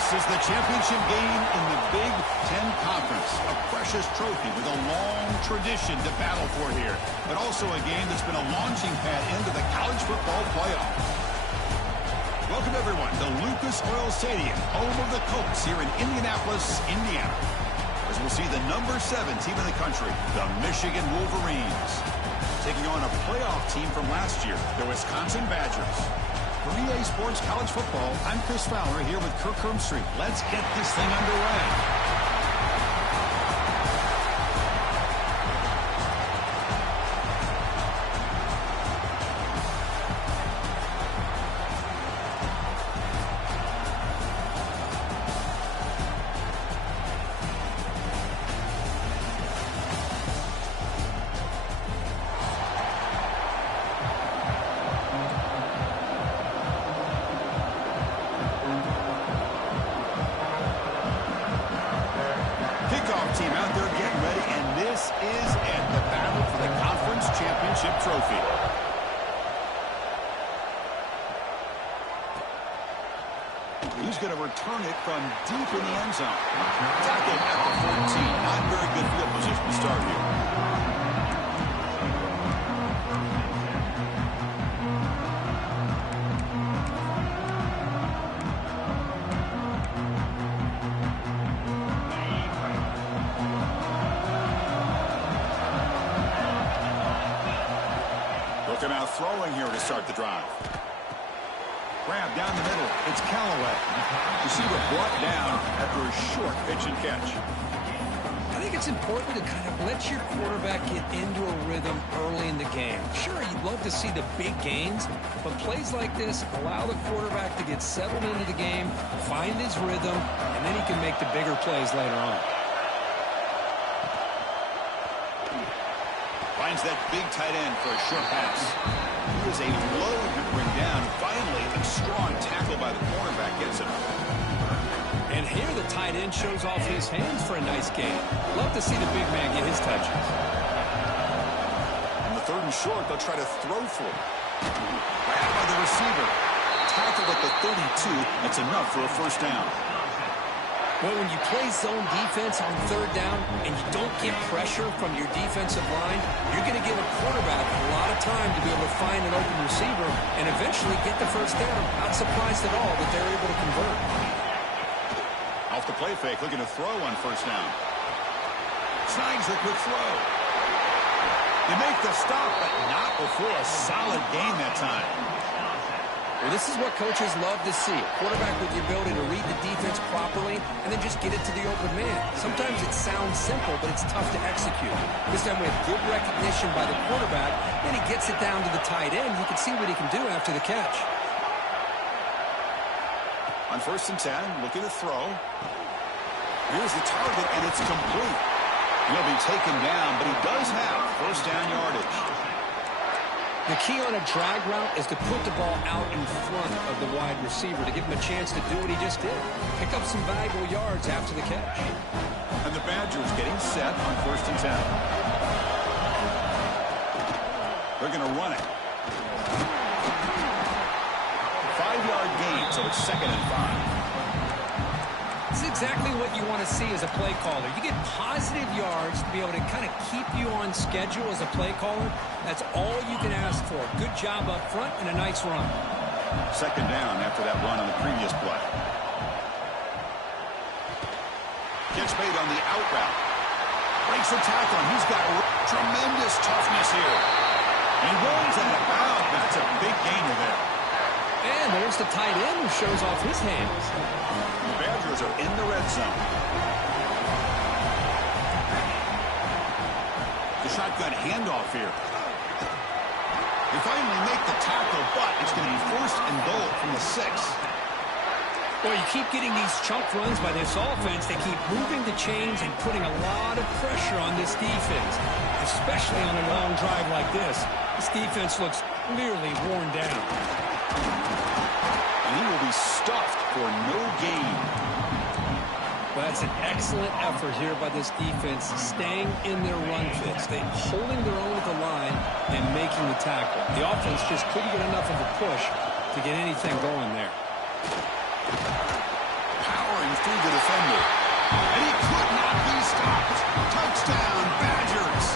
This is the championship game in the Big Ten Conference. A precious trophy with a long tradition to battle for here. But also a game that's been a launching pad into the college football playoff. Welcome, everyone, to Lucas Oil Stadium, home of the Colts here in Indianapolis, Indiana. As we'll see the number 7 team in the country, the Michigan Wolverines, taking on a playoff team from last year, the Wisconsin Badgers. For EA Sports College Football, I'm Chris Fowler here with Kirk Hermstreet. Let's get this thing underway. Team out there getting ready, and this is it, the battle for the conference championship trophy. Who's going to return it from deep in the end zone? Tackled at the 14. Not very good field position to start here. They're now throwing here to start the drive. Grab down the middle. It's Callaway. Receiver brought down after a short pitch and catch. I think it's important to kind of let your quarterback get into a rhythm early in the game. Sure, you'd love to see the big gains, but plays like this allow the quarterback to get settled into the game, find his rhythm, and then he can make the bigger plays later on. Finds that big tight end for a short pass. He is a load to bring down. Finally, a strong tackle by the cornerback gets him. And here the tight end shows off his hands for a nice game. Love to see the big man get his touches. On the 3rd and short, they'll try to throw for it. Grabbed by the receiver. Tackled at the 32. That's enough for a first down. Well, when you play zone defense on 3rd down and you don't get pressure from your defensive line, you're going to give a quarterback a lot of time to be able to find an open receiver and eventually get the first down. Not surprised at all that they're able to convert. Off the play fake, looking to throw on first down. Snags the quick throw. They make the stop, but not before a solid gain that time. Well, this is what coaches love to see. A quarterback with the ability to read the defense properly and then just get it to the open man. Sometimes it sounds simple, but it's tough to execute. This time we have good recognition by the quarterback. Then he gets it down to the tight end. You can see what he can do after the catch. On 1st and 10, looking to throw. Here's the target, and it's complete. He'll be taken down, but he does have first down yardage. The key on a drag route is to put the ball out in front of the wide receiver to give him a chance to do what he just did. Pick up some valuable yards after the catch. And the Badgers getting set on 1st and 10. They're going to run it. 5-yard gain, so it's 2nd and 5. This is exactly what you want to see as a play caller. You get positive yards to be able to kind of keep you on schedule as a play caller. That's all you can ask for. Good job up front and a nice run. 2nd down after that run on the previous play. Gets made on the out route. Breaks the tackle, and he's got tremendous toughness here. He rolls out of bounds. That's a big gainer there. And there's the tight end who shows off his hands. The Badgers are in the red zone. The shotgun handoff here. They finally make the tackle, but it's going to be 1st and goal from the 6. Well, you keep getting these chunk runs by this offense. They keep moving the chains and putting a lot of pressure on this defense, especially on a long drive like this. This defense looks clearly worn down. And he will be stuffed for no gain. Well, that's an excellent effort here by this defense, staying in their run fits. They're holding their own at the line and making the tackle. The offense just couldn't get enough of a push to get anything going there. Power through the defender. And he could not be stopped. Touchdown, Badgers.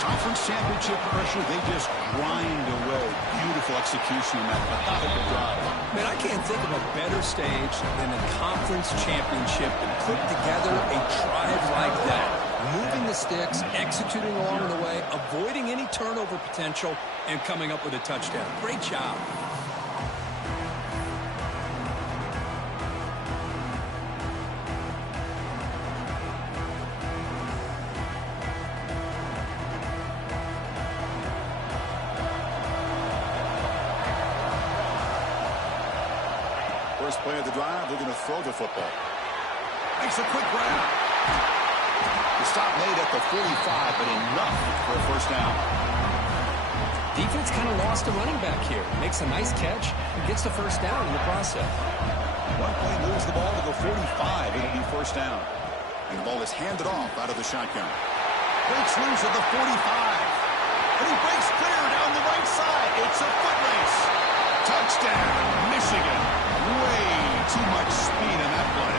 Conference championship pressure, they just grind away. Beautiful execution on that methodical drive. Man, I can't think of a better stage than a conference championship to put together a drive like that. Moving the sticks, executing along the way, avoiding any turnover potential, and coming up with a touchdown. Great job. First play of the drive, they're going to throw the football. Makes a quick grab. The stop made at the 45, but enough for a first down. Defense kind of lost a running back here. Makes a nice catch and gets the first down in the process. One play moves the ball to the 45. It'll be first down. And the ball is handed off out of the shotgun. Breaks loose at the 45. And he breaks clear down the right side. It's a foot race. Touchdown, Michigan. Way too much speed in that play.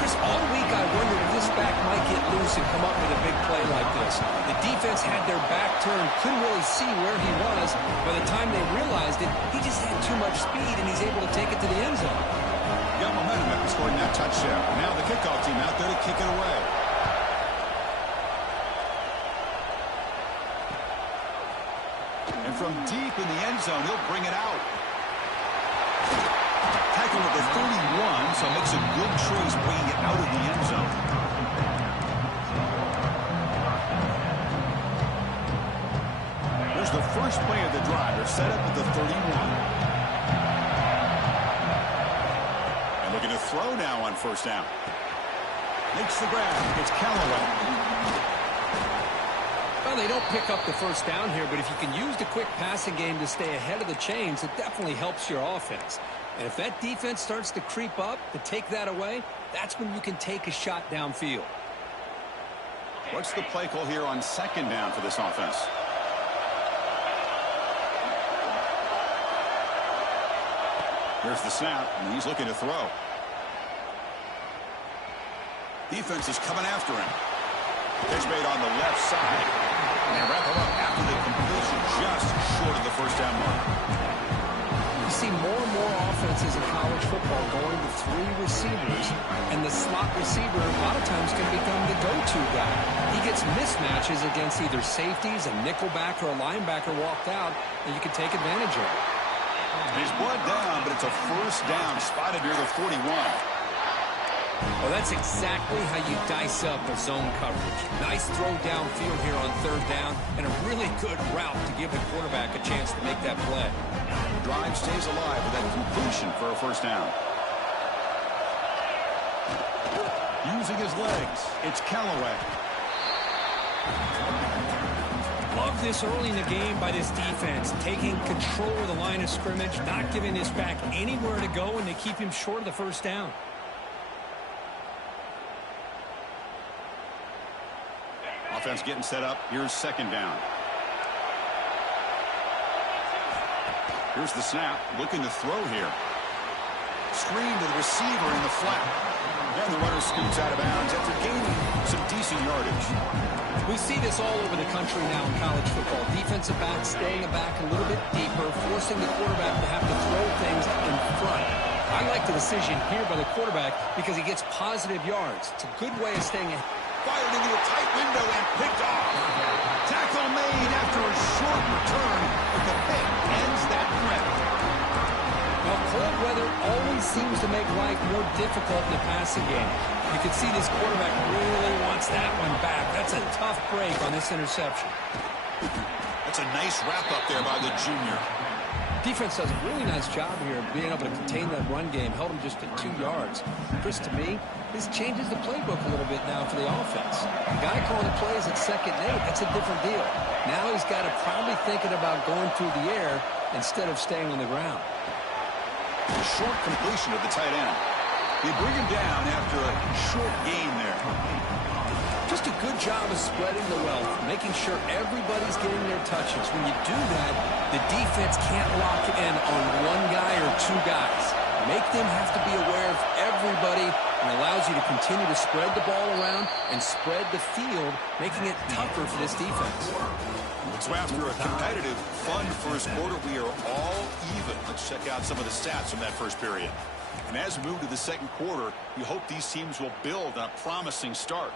Chris, all week I wondered if this back might get loose and come up with a big play like this. The defense had their back turned, couldn't really see where he was. By the time they realized it, he just had too much speed, and he's able to take it to the end zone. Got momentum after scoring that touchdown. Now the kickoff team out there to kick it away. And from deep in the end zone, he'll bring it out. Tackle at the 31, so makes a good choice bringing it out of the end zone. There's the first play of the drive. They're set up at the 31. And looking to throw now on first down. Makes the grab. It's Callaway. Well, they don't pick up the first down here, but if you can use the quick passing game to stay ahead of the chains, it definitely helps your offense. And if that defense starts to creep up to take that away, that's when you can take a shot downfield. What's the play call here on second down for this offense? Here's the snap, and he's looking to throw. Defense is coming after him. Pitch made on the left side. And they wrap him up after the completion just short of the first down mark. You see more and more offenses in college football going to three receivers, and the slot receiver a lot of times can become the go-to guy. He gets mismatches against either safeties, a nickelback, or a linebacker walked out, and you can take advantage of it. He's brought down, but it's a first down spotted near the 41. Well, that's exactly how you dice up a zone coverage. Nice throw downfield here on third down, and a really good route to give the quarterback a chance to make that play. The drive stays alive with that completion for a first down. Using his legs, it's Callaway. Love this early in the game by this defense, taking control of the line of scrimmage, not giving this back anywhere to go, and they keep him short of the first down. Offense getting set up. Here's second down. Here's the snap. Looking to throw here. Screen to the receiver in the flat. And the runner scoots out of bounds after gaining some decent yardage. We see this all over the country now in college football. Defensive backs staying back a little bit deeper, forcing the quarterback to have to throw things in front. I like the decision here by the quarterback because he gets positive yards. It's a good way of staying ahead. Fired into a tight window and picked off. Tackle made after a short return, but the pick ends that threat. Now, cold weather always seems to make life more difficult in the passing game. You can see this quarterback really wants that one back. That's a tough break on this interception. That's a nice wrap up there by the junior. Defense does a really nice job here of being able to contain that run game. Held him just to 2 yards. Chris, to me, this changes the playbook a little bit now for the offense. The guy calling the plays at 2nd and 8, that's a different deal. Now he's got to probably thinking about going through the air instead of staying on the ground. A short completion of the tight end. They bring him down after a short gain there. Just a good job of spreading the wealth, making sure everybody's getting their touches. When you do that, the defense can't lock in on one guy or 2 guys. Make them have to be aware of everybody, and allows you to continue to spread the ball around and spread the field, making it tougher for this defense. So after a competitive, fun first quarter, we are all even. Let's check out some of the stats from that first period. And as we move to the second quarter, you hope these teams will build on a promising start.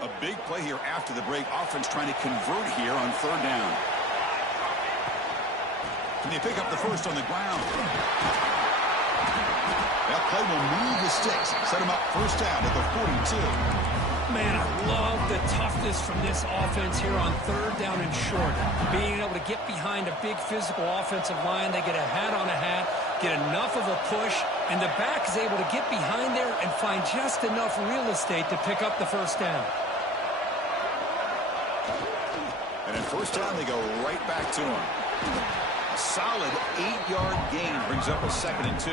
A big play here after the break. Offense trying to convert here on third down. Can they pick up the first on the ground? That play will move the sticks. Set them up first down at the 42. Man, I love the toughness from this offense here on third down and short. Being able to get behind a big physical offensive line. They get a hat on a hat, get enough of a push, and the back is able to get behind there and find just enough real estate to pick up the first down. And in first down, they go right back to him. A solid 8-yard gain brings up a 2nd and 2.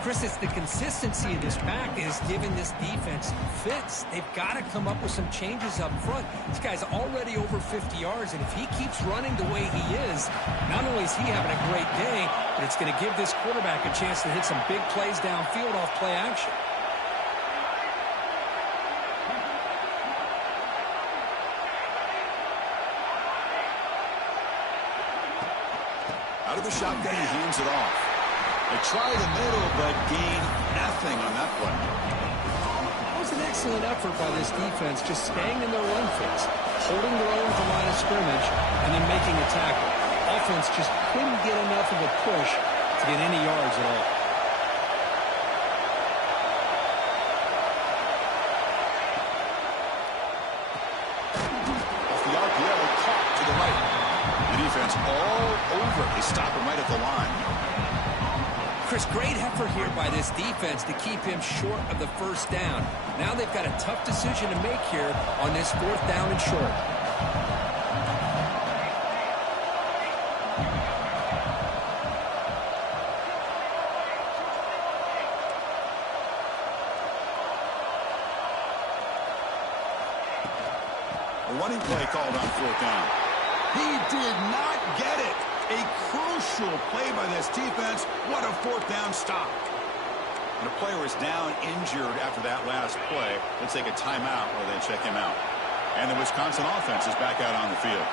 Chris, it's the consistency of this back that is giving this defense fits. They've got to come up with some changes up front. This guy's already over 50 yards, and if he keeps running the way he is, not only is he having a great day, but it's going to give this quarterback a chance to hit some big plays downfield off play action. Out of the shotgun, he hands it off. They try the middle, but gain nothing on that play. That was an excellent effort by this defense, just staying in their run fits, holding their own at the line of scrimmage, and then making a tackle. Offense just couldn't get enough of a push to get any yards at all. Off the RPO, caught to the right. The defense all over it. They stop him right at the line. Chris, great effort here by this defense to keep him short of the first down. Now they've got a tough decision to make here on this 4th down and short. A running play called on 4th down. He did not get it. A crucial play by this defense. What a 4th down stop. And a player is down injured after that last play. Let's take a timeout while they check him out. And the Wisconsin offense is back out on the field.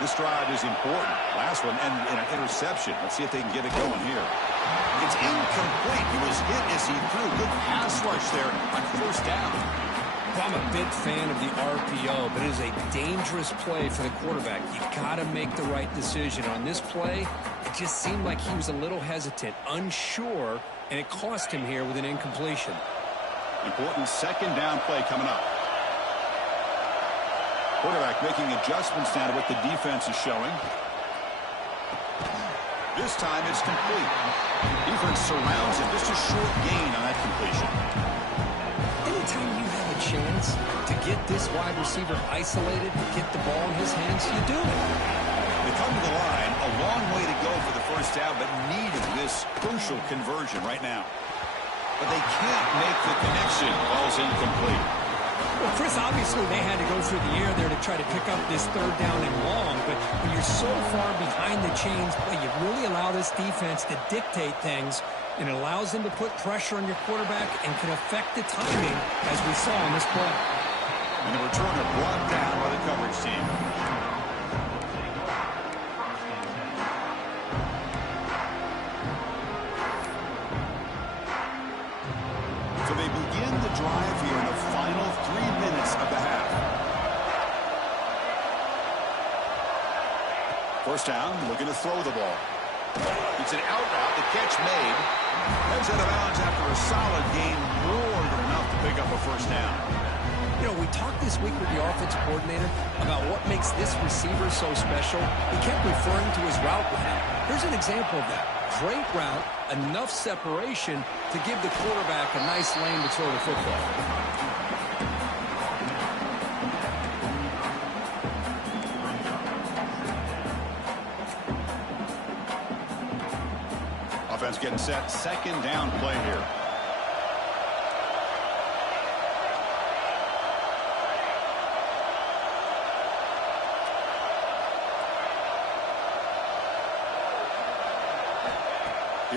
This drive is important. Last one and an interception. Let's see if they can get it going here. It's incomplete. He was hit as he threw. Good pass rush there on 1st down. I'm a big fan of the RPO, but it is a dangerous play for the quarterback. You got to make the right decision. On this play, it just seemed like he was a little hesitant, unsure, and it cost him here with an incompletion. Important 2nd down play coming up. Quarterback making adjustments now to what the defense is showing. This time it's complete. Defense surrounds him. Just a short gain on that completion. Anytime you have a chance to get this wide receiver isolated, get the ball in his hands, you do it. They come to the line, a long way to go for the first down, but needed this crucial conversion right now. But they can't make the connection. Ball's incomplete. Well, Chris, obviously they had to go through the air there to try to pick up this 3rd down and long, but when you're so far behind the chains, boy, you really allow this defense to dictate things, and it allows them to put pressure on your quarterback and can affect the timing, as we saw on this play. And the returner brought down by the coverage team. So they begin the drive here in the final 3 minutes of the half. First down, looking to throw the ball. It's an out route, the catch made. Heads out of bounds after a solid gain, more than enough to pick up a first down. You know, we talked this week with the offensive coordinator about what makes this receiver so special. He kept referring to his route running. Here's an example of that. Great route, enough separation to give the quarterback a nice lane to throw the football. Offense getting set. 2nd down play here.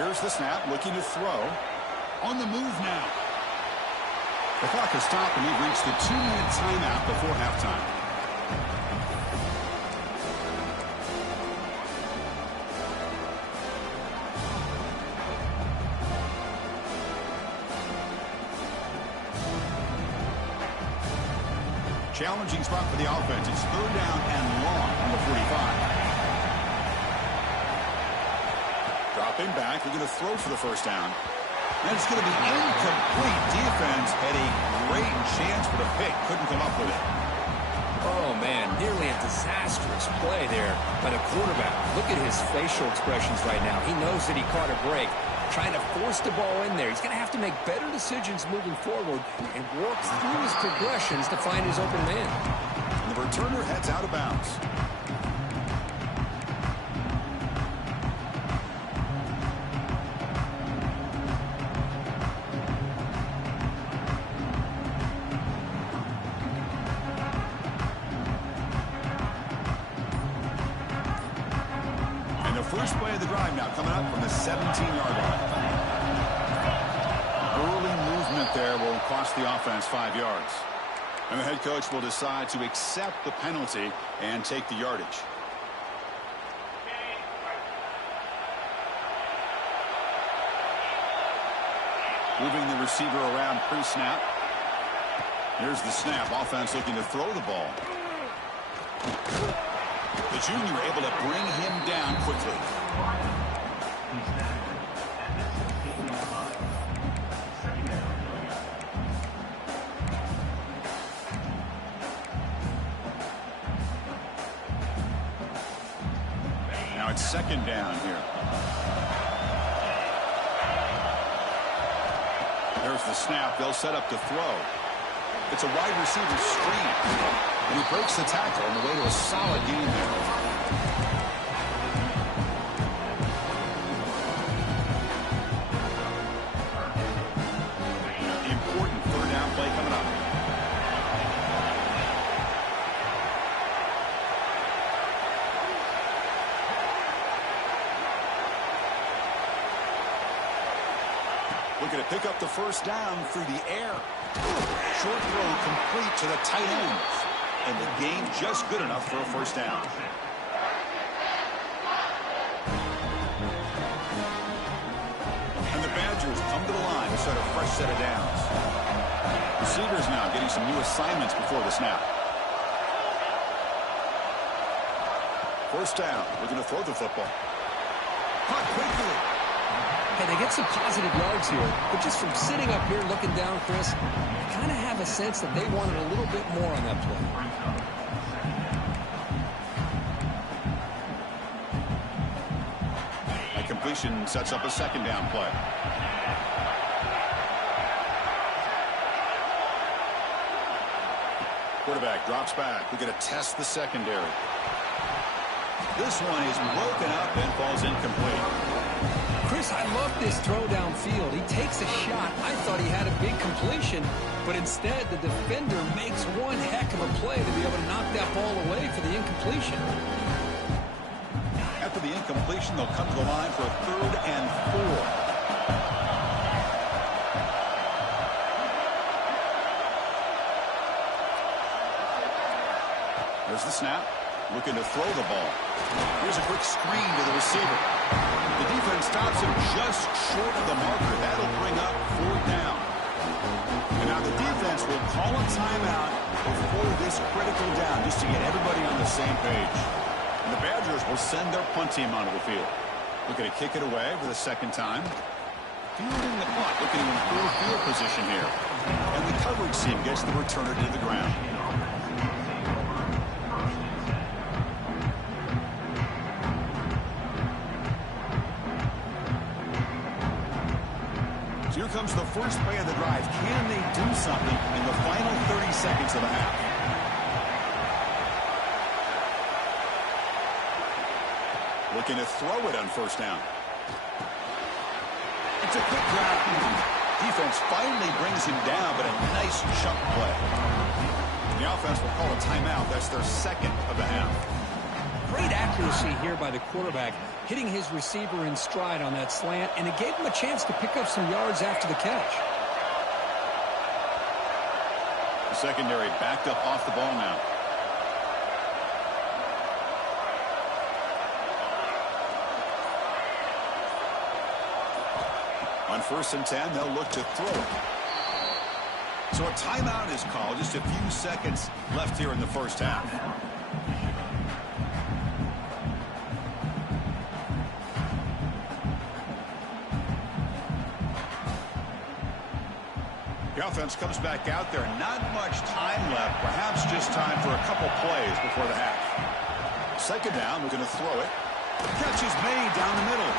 Here's the snap, looking to throw. On the move now. The clock has stopped, and we've reached the 2-minute timeout before halftime. Challenging spot for the offense. It's 3rd down and long on the 45. Dropping back. They're going to throw for the 1st down. And it's going to be incomplete. Defense had a great chance for the pick. Couldn't come up with it. Oh, man, nearly a disastrous play there by the quarterback. Look at his facial expressions right now. He knows that he caught a break, trying to force the ball in there. He's going to have to make better decisions moving forward and work through his progressions to find his open man. And the returner heads out of bounds. First play of the drive now coming up from the 17-yard line. Early movement there will cost the offense 5 yards. And the head coach will decide to accept the penalty and take the yardage. Moving the receiver around pre-snap. Here's the snap. Offense looking to throw the ball. The junior able to bring him down quickly. Now it's 2nd down here. There's the snap. They'll set up to throw. It's a wide receiver screen. And he breaks the tackle on the way to a solid gain there. Important 3rd down play coming up. Looking to pick up the 1st down through the air. Short throw complete to the tight end. And the gain just good enough for a 1st down. And the Badgers come to the line to start a fresh set of downs. Receivers now getting some new assignments before the snap. 1st down. We're going to throw the football. Caught quickly. Hey, they get some positive yards here, but just from sitting up here looking down, Chris, I kind of have a sense that they wanted a little bit more on that play. A completion sets up a 2nd down play. Quarterback drops back. We're going to test the secondary. This one is broken up and falls incomplete. Chris, I love this throw downfield. He takes a shot. I thought he had a big completion, but instead the defender makes one heck of a play to be able to knock that ball away for the incompletion. After the incompletion, they'll come to the line for a 3rd and 4. There's the snap. Looking to throw the ball. Here's a quick screen to the receiver. The defense stops him just short of the marker. That'll bring up 4th down. And now the defense will call a timeout before this critical down just to get everybody on the same page. And the Badgers will send their punt team onto the field. Looking to kick it away for the 2nd time. Fielding the punt. Looking to improve field position here. And the coverage team gets the returner to the ground. So here comes the first play of the drive. Can they do something in the final 30 seconds of the half? Looking to throw it on 1st down. It's a quick grab. Defense finally brings him down, but a nice chunk play. The offense will call a timeout. That's their 2nd of the half. Great accuracy here by the quarterback. hitting his receiver in stride on that slant, and it gave him a chance to pick up some yards after the catch. The secondary backed up off the ball now. On 1st and 10, they'll look to throw it. So a timeout is called. Just a few seconds left here in the first half. The offense comes back out there. Not much time left. Perhaps just time for a couple plays before the half. 2nd down, we're going to throw it. Catch is made down the middle.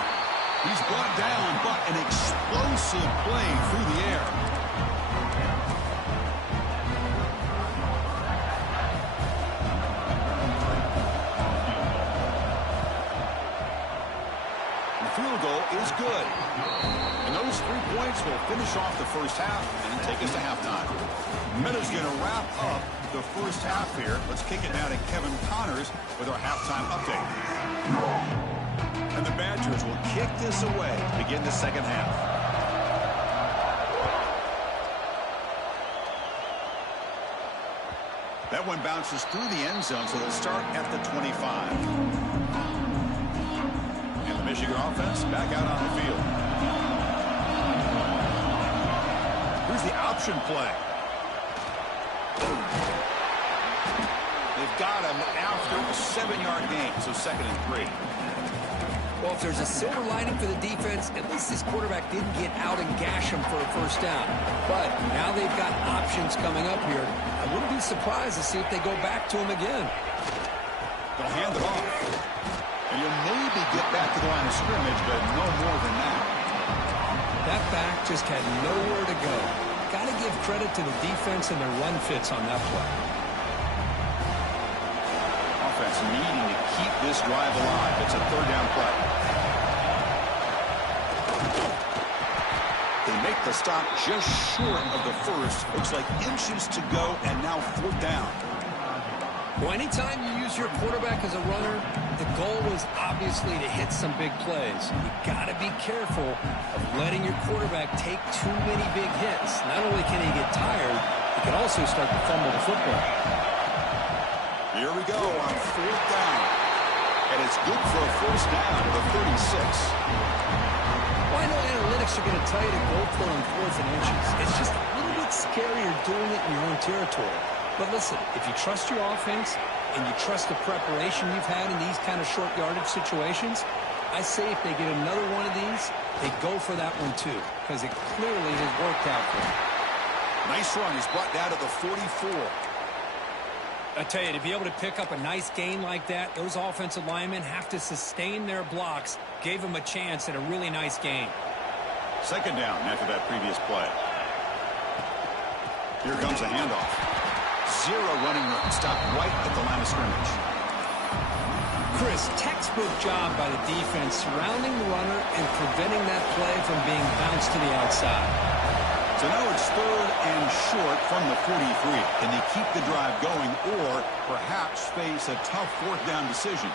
He's brought down, but an explosive play through the air. The field goal is good. And those 3 points will finish off the first half and take us to halftime. Miller's going to wrap up the first half here. Let's kick it now to Kevin Connors with our halftime update. And the Badgers will kick this away to begin the second half. That one bounces through the end zone, so they'll start at the 25. And the Michigan offense back out on the field. Here's the option play. They've got him after a 7-yard gain, so 2nd and 3. Well, if there's a silver lining for the defense, at least this quarterback didn't get out and gash him for a first down. But now they've got options coming up here. I wouldn't be surprised to see if they go back to him again. They'll hand it off. And you'll maybe get back to the line of scrimmage, but no more than that. That back just had nowhere to go. Got to give credit to the defense and their run fits on that play. Offense needing to keep this drive alive. It's a 3rd down play. They make the stop just short of the first. Looks like inches to go, and now 4th down. Well, anytime you use your quarterback as a runner, the goal is obviously to hit some big plays. You got to be careful of letting your quarterback take too many big hits. Not only can he get tired, he can also start to fumble the football. Here we go on 4th down. And it's good for a first down at the 36. Well, I know analytics are going to tell you to go for it on 4th and inches. It's just a little bit scarier doing it in your own territory. But listen, if you trust your offense and you trust the preparation you've had in these kind of short yardage situations, I say if they get another one of these, they go for that one too, because it clearly has worked out for them. Nice run. He's brought down to the 44. I tell you, to be able to pick up a nice gain like that, those offensive linemen have to sustain their blocks. Gave them a chance at a really nice gain. 2nd down after that previous play. Here comes a handoff. 0 running room. Stop right at the line of scrimmage. Chris, textbook job by the defense surrounding the runner and preventing that play from being bounced to the outside. So now it's 3rd and short from the 43. Can they keep the drive going or perhaps face a tough 4th down decision?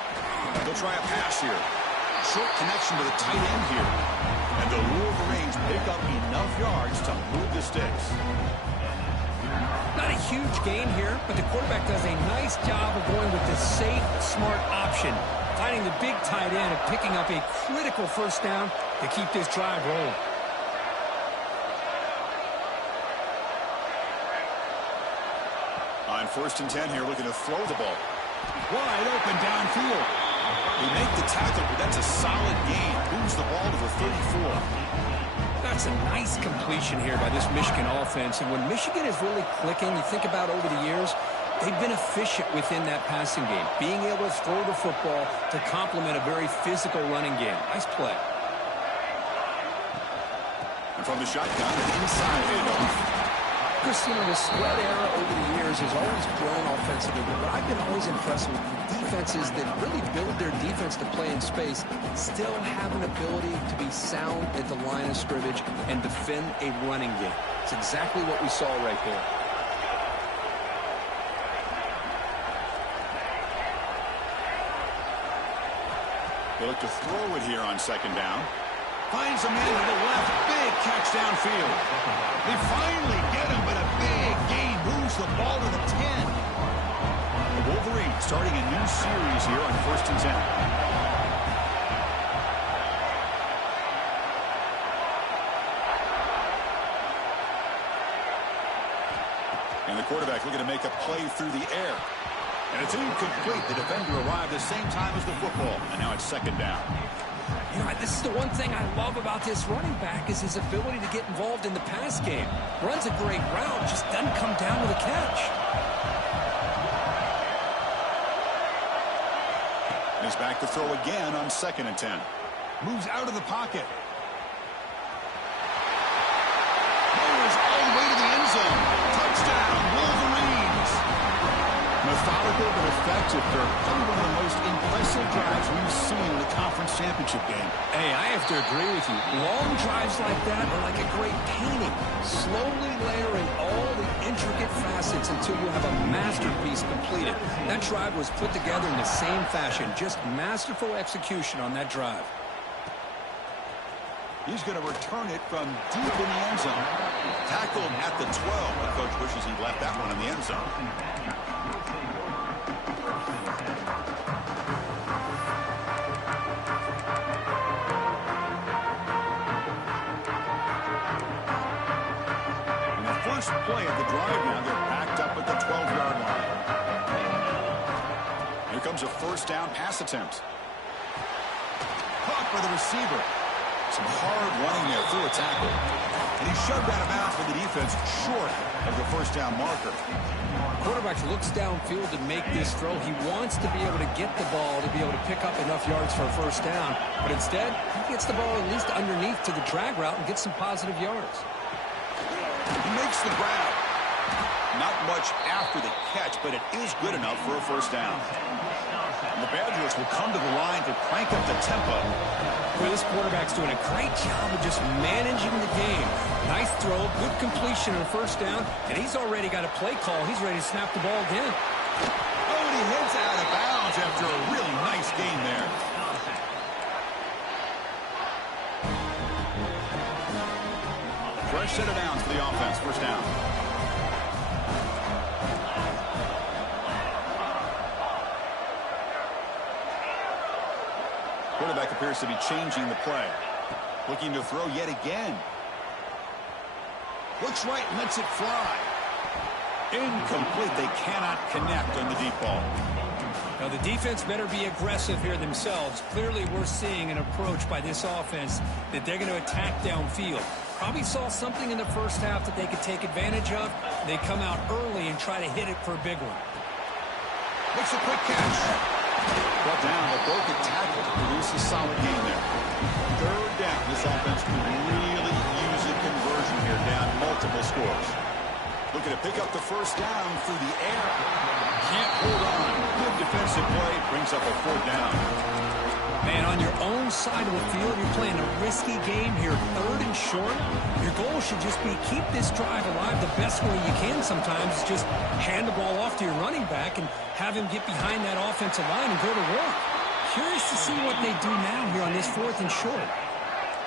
They'll try a pass here. Short connection to the tight end here. And the Wolverines pick up enough yards to move the sticks. Not a huge gain here, but the quarterback does a nice job of going with the safe, smart option, finding the big tight end and picking up a critical first down to keep this drive rolling. On 1st and 10 here, looking to throw the ball. Wide open downfield. They make the tackle, but that's a solid gain. Moves the ball to the 34. That's a nice completion here by this Michigan offense. And when Michigan is really clicking, you think about over the years, they've been efficient within that passing game, being able to throw the football to complement a very physical running game. Nice play. And from the shotgun, an inside handoff. Chris, you know, the spread era over the years has always grown offensively, but I've been always impressed with defenses that really build their defense to play in space, still have an ability to be sound at the line of scrimmage and defend a running game. It's exactly what we saw right there. They look to throw it here on second down. Finds a man to the left. Big catch downfield. They finally get him, but a big gain moves the ball to the 10. The Wolverines starting a new series here on 1st and 10. And the quarterback looking to make a play through the air. And it's incomplete. The defender arrived the same time as the football. And now it's second down. You know, this is the one thing I love about this running back is his ability to get involved in the pass game. Runs a great route, just doesn't come down with a catch. And he's back to throw again on 2nd and 10. Moves out of the pocket. Goes all the way to the end zone. Touchdown, Wolverines. Methodical but effective. They're probably one of the most impressive drives we've seen in a conference championship game. Hey, I have to agree with you. Long drives like that are like a great painting. Slowly layering all the intricate facets until you have a masterpiece completed. That drive was put together in the same fashion. Just masterful execution on that drive. He's going to return it from deep in the end zone. Tackled at the 12. The coach wishes he left that one in the end zone. And the first play of the drive now, they're backed up at the 12-yard line. Here comes a first down pass attempt. Caught by the receiver. Some hard running there through a tackle. And he shoved out of bounds for the defense short of the first down marker. Quarterback looks downfield to make this throw. He wants to be able to get the ball to be able to pick up enough yards for a first down. But instead, he gets the ball at least underneath to the drag route and gets some positive yards. He makes the grab. Not much after the catch, but it is good enough for a first down. And the Badgers will come to the line to crank up the tempo. Well, this quarterback's doing a great job of just managing the game. Nice throw, good completion on a first down, and he's already got a play call. He's ready to snap the ball again. Oh, and he hits out of bounds after a really nice gain there. Fresh set of downs for the offense. First down. Quarterback appears to be changing the play. Looking to throw yet again. Looks right and lets it fly. Incomplete. They cannot connect on the deep ball. Now, the defense better be aggressive here themselves. Clearly, we're seeing an approach by this offense that they're going to attack downfield. Probably saw something in the first half that they could take advantage of. They come out early and try to hit it for a big one. Makes a quick catch. Brought down, but broke a tackle to produce a solid gain there. Third down. This offense could really use a conversion here, down multiple scores. Looking to pick up the first down through the air. Can't hold on. Good defensive play. Brings up a fourth down. Man, on your own side of the field, you're playing a risky game here. 3rd and short. Your goal should just be keep this drive alive the best way you can sometimes. Is just hand the ball off to your running back and have him get behind that offensive line and go to work. Curious to see what they do now here on this 4th and short.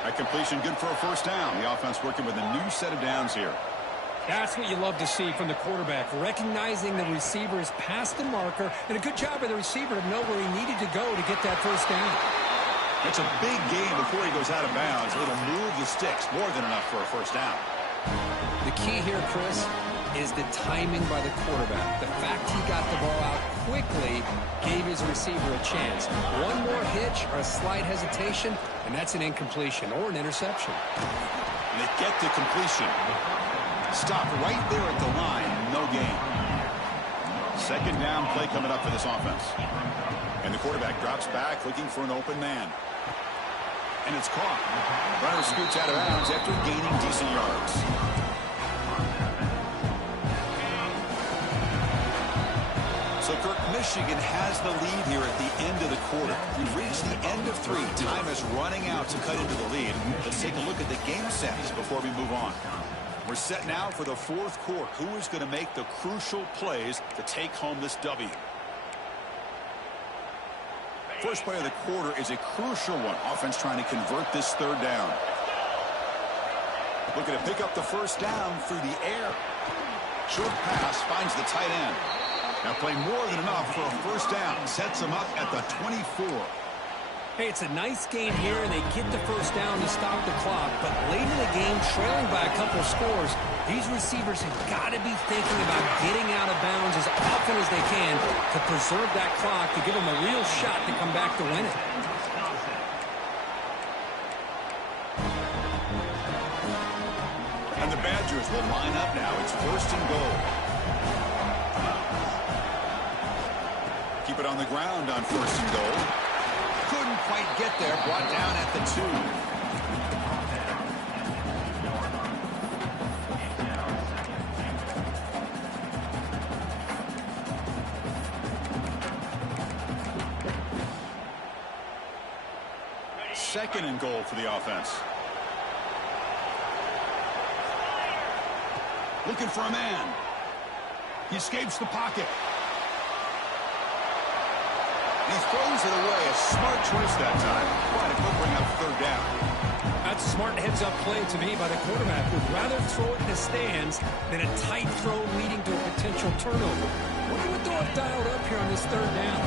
That completion good for a first down. The offense working with a new set of downs here. That's what you love to see from the quarterback, recognizing the receiver is past the marker, and a good job by the receiver to know where he needed to go to get that first down. It's a big gain before he goes out of bounds. It'll move the sticks, more than enough for a first down. The key here, Chris, is the timing by the quarterback. The fact he got the ball out quickly gave his receiver a chance. One more hitch or a slight hesitation, and that's an incompletion or an interception. And they get the completion. Stopped right there at the line. No gain. Second down play coming up for this offense. And the quarterback drops back looking for an open man. And it's caught. Runner scoots out of bounds after gaining decent yards. So Kirk, Michigan has the lead here at the end of the quarter. We've reached the end of 3. Time is running out to cut into the lead. Let's take a look at the game sets before we move on. We're set now for the 4th quarter. Who is going to make the crucial plays to take home this W? First play of the quarter is a crucial one. Offense trying to convert this third down. Looking to pick up the first down through the air. Short pass finds the tight end. Now play more than enough for a first down. Sets him up at the 24. Hey, it's a nice game here, and they get the first down to stop the clock. But late in the game, trailing by a couple of scores, these receivers have got to be thinking about getting out of bounds as often as they can to preserve that clock, to give them a real shot to come back to win it. And the Badgers will line up now. It's first and goal. Keep it on the ground on first and goal. Couldn't quite get there. Brought down at the 2. Second and goal for the offense. Looking for a man. He escapes the pocket. He throws it away. A smart choice that time. But it will bring up third down. That's a smart heads-up play to me by the quarterback. Would rather throw it in the stands than a tight throw leading to a potential turnover. Wonder what they'll have dialed up here on this third down.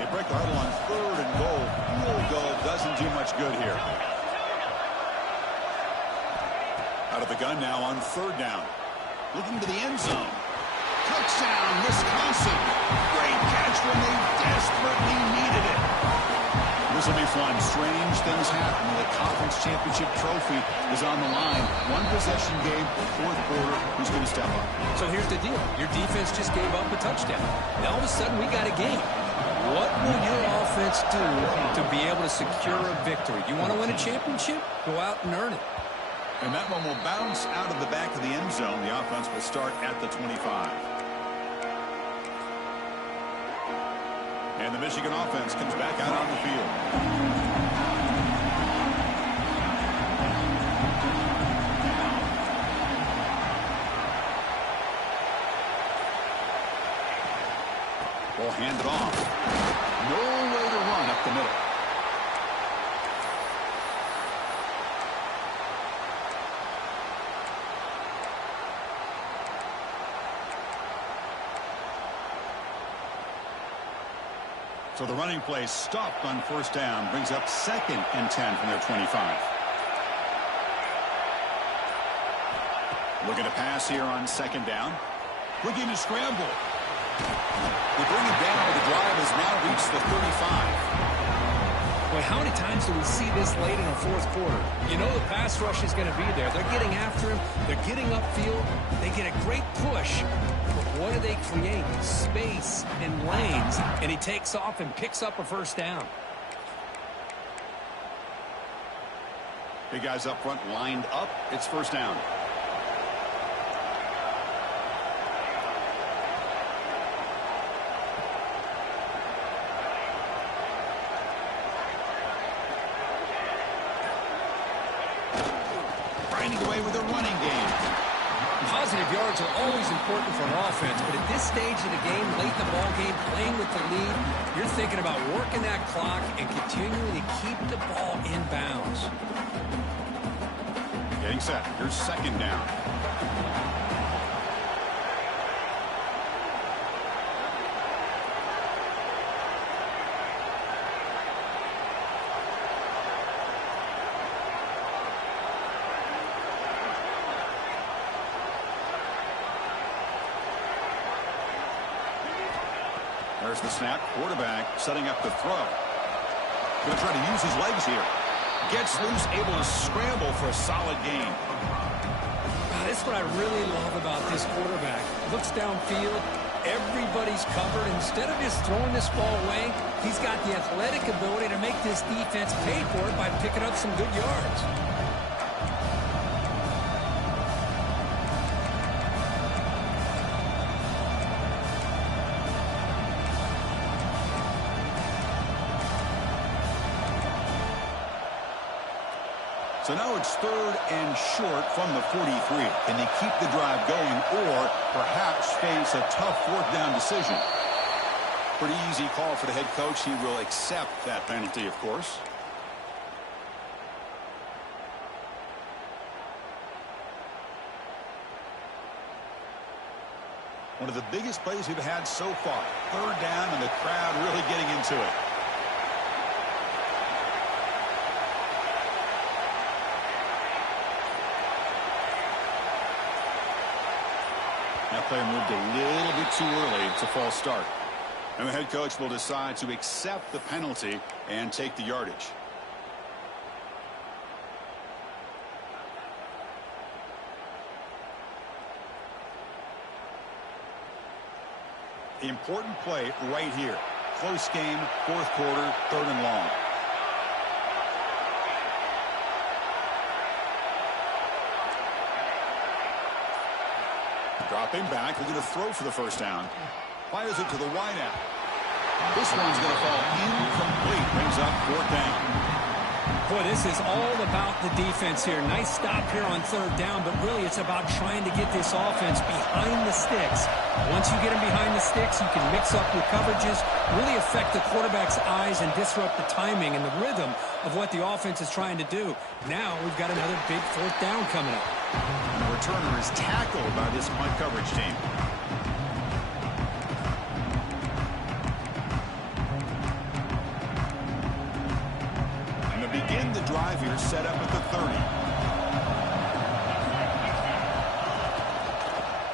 They break the huddle on third and goal. Field goal doesn't do much good here. Out of the gun now on third down. Looking to the end zone. Touchdown, Wisconsin. Great catch when they desperately needed it. This will be fun. Strange things happen when the conference championship trophy is on the line. One possession game, fourth quarter. Who's going to step up? So here's the deal. Your defense just gave up a touchdown. Now all of a sudden we got a game. What will your offense do to be able to secure a victory? You want to win a championship? Go out and earn it. And that one will bounce out of the back of the end zone. The offense will start at the 25. And the Michigan offense comes back out on the field. Ball handed off. No way to run up the middle. So the running play stopped on first down, brings up 2nd and 10 from their 25. Looking to pass here on 2nd down. Looking to scramble. They bring it down, but the drive has now reached the 35. Boy, how many times do we see this late in the fourth quarter? You know the pass rush is going to be there. They're getting after him. They're getting upfield. They get a great push. But what do they create? Space and lanes. And he takes off and picks up a first down. Big guys up front lined up. It's first down. Away with a running game. Positive yards are always important for an offense, but at this stage of the game, late in the ball game, playing with the lead, you're thinking about working that clock and continuing to keep the ball in bounds. Getting set. Here's 2nd down. There's the snap. Quarterback setting up the throw. Going to try to use his legs here. Gets loose, able to scramble for a solid gain. Wow, that's what I really love about this quarterback. Looks downfield. Everybody's covered. Instead of just throwing this ball away, he's got the athletic ability to make this defense pay for it by picking up some good yards. So now it's 3rd and short from the 43. Can they keep the drive going or perhaps face a tough 4th down decision? Pretty easy call for the head coach. He will accept that penalty, of course. One of the biggest plays we've had so far. Third down, and the crowd really getting into it. That player moved a little bit too early. It's a false start. And the head coach will decide to accept the penalty and take the yardage. The important play right here. Close game, fourth quarter, third and long. Dropping back, looking to throw for the first down. Fires it to the wide out. This one's going to fall incomplete. Brings up fourth down. Boy, this is all about the defense here. Nice stop here on third down, but really it's about trying to get this offense behind the sticks. Once you get them behind the sticks, you can mix up your coverages, really affect the quarterback's eyes and disrupt the timing and the rhythm of what the offense is trying to do. Now we've got another big fourth down coming up. And the returner is tackled by this punt coverage team. Begin the drive here, set up at the 30.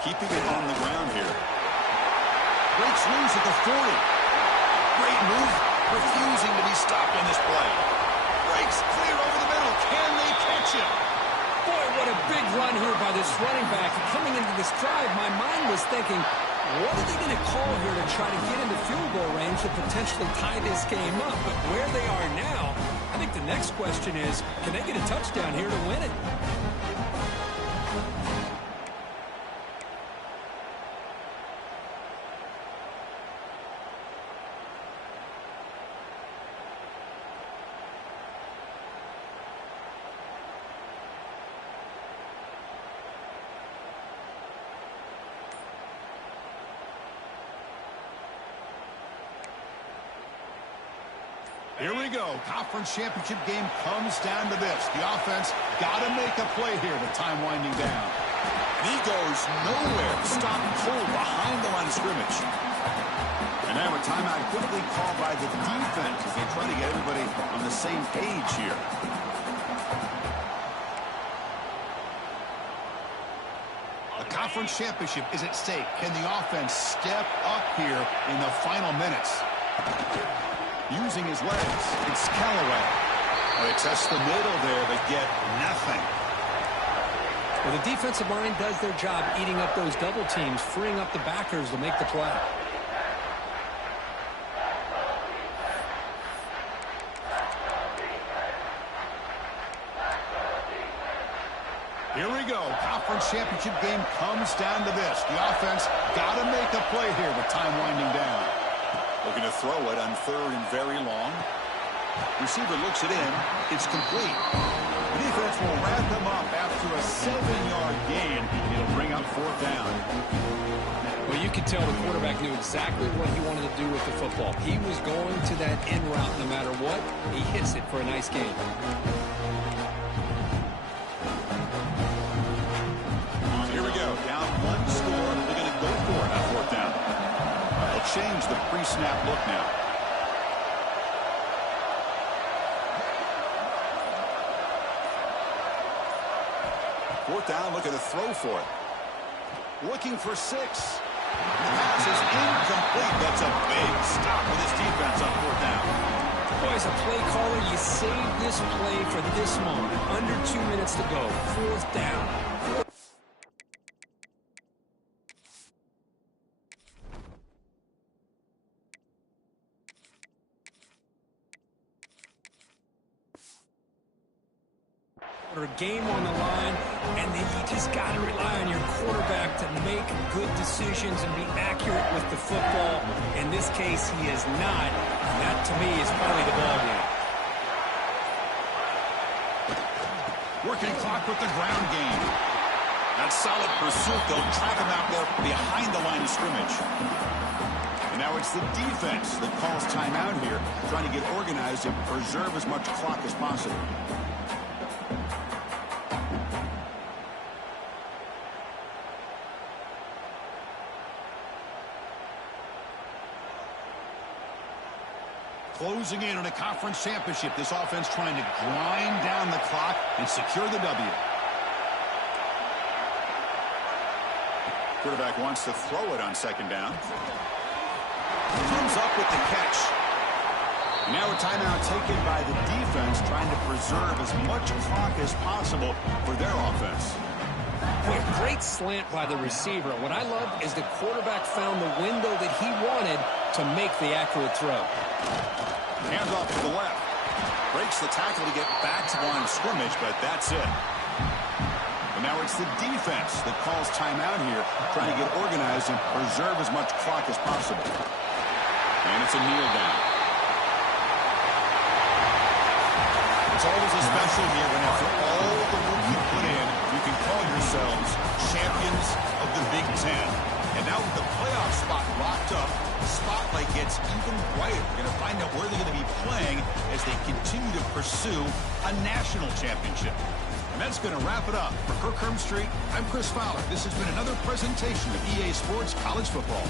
Keeping it on the ground here. Breaks loose at the 40. Great move, refusing to be stopped on this play. Breaks clear over the middle. Can they catch him? Boy, what a big run here by this running back. And coming into this drive, my mind was thinking, what are they going to call here to try to get into field goal range to potentially tie this game up? But where they are now, I think the next question is, can they get a touchdown here to win it? Here we go. Conference championship game comes down to this. The offense got to make a play here with time winding down. And he goes nowhere. Stopped cold behind the line of scrimmage. And now a timeout quickly called by the defense as they try to get everybody on the same page here. The conference championship is at stake. Can the offense step up here in the final minutes? Using his legs, it's Callaway. They test the middle there, but get nothing. Well, the defensive line does their job eating up those double teams, freeing up the backers to make the play. Here we go. Conference championship game comes down to this. The offense got to make a play here with time winding down. Looking to throw it on third and very long. Receiver looks it in. It's complete. The defense will wrap him up after a 7-yard gain. It'll bring up fourth down. Well, you could tell the quarterback knew exactly what he wanted to do with the football. He was going to that end route no matter what. He hits it for a nice gain. Here we go. Down one score. They're going to go for it on fourth down. They'll change the pre-snap look now. Fourth down, looking to throw for it. Looking for 6. The pass is incomplete. That's a big stop with his defense on fourth down. Boy, as a play caller, you save this play for this moment. Under 2 minutes to go. Fourth down. Or a game on the line, and then you just got to rely on your quarterback to make good decisions and be accurate with the football. In this case, he is not. And that, to me, is probably the ball game. Working clock with the ground game. That solid pursuit, though, trap him out there behind the line of scrimmage. And Now it's the defense that calls timeout here, trying to get organized and preserve as much clock as possible. Closing in on a conference championship, this offense trying to grind down the clock and secure the W. Quarterback wants to throw it on second down. Comes up with the catch. Now a timeout taken by the defense, trying to preserve as much clock as possible for their offense. Boy, a great slant by the receiver. What I love is the quarterback found the window that he wanted to make the accurate throw. Hands off to the left. Breaks the tackle to get back to the line of scrimmage, but that's it. And now it's the defense that calls timeout here, trying to get organized and preserve as much clock as possible. And it's a kneel down. It's always a special year when after all the work you put in, you can call yourselves champions of the Big Ten. And now with the playoff spot locked up, the spotlight gets even brighter. We're going to find out where they're going to be playing as they continue to pursue a national championship. And that's going to wrap it up. For Kirk Herbstreit, I'm Chris Fowler. This has been another presentation of EA Sports College Football.